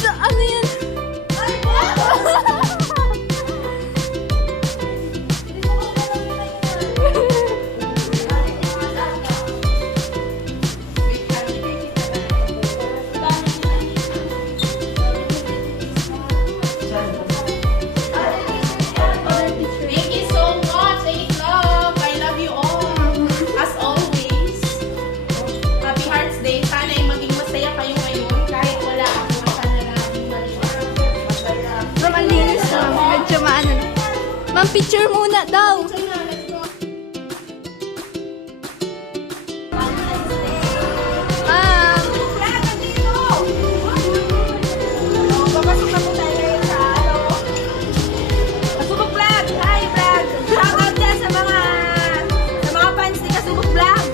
Ano yan? Thank you so much. Thank you, love. I love you all. As always. Happy Hearts Day. Sana ay maging masaya kayo ngayon. Kahit wala ako, sana laging maliwanag. Masaya. Ma'am, ang linis na. Medyo maano na. Ma'am, picture muna daw. Ma'am. Papasok na po tayo ngayon sa Kasubok Vlog. Hi, Vlog. Shoutout dyan sa mga fans ni Kasubok Vlog.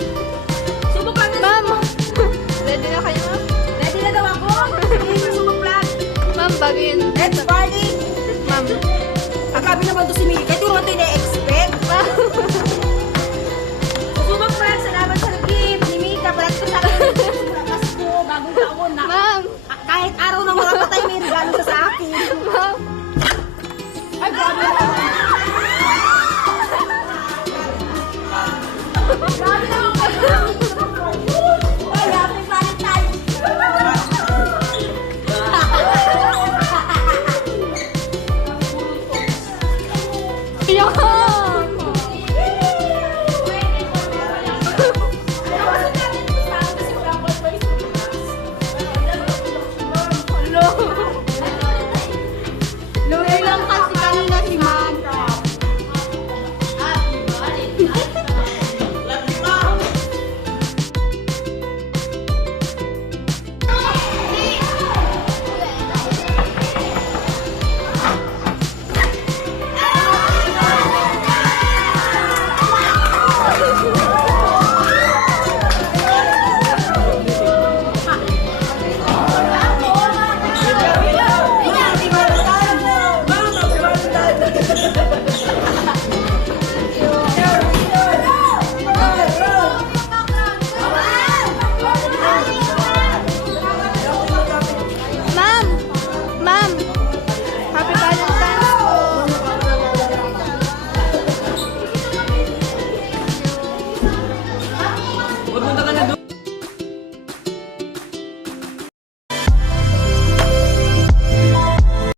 Subok lang na. Ma'am. Ready na kayo, ma'am? Ready na daw ako. Sige, Kasubok Vlog. Ma'am, bago yun. Let's party. Ma'am. Ang gabi naman to si Mili. Kaya turuan tayo na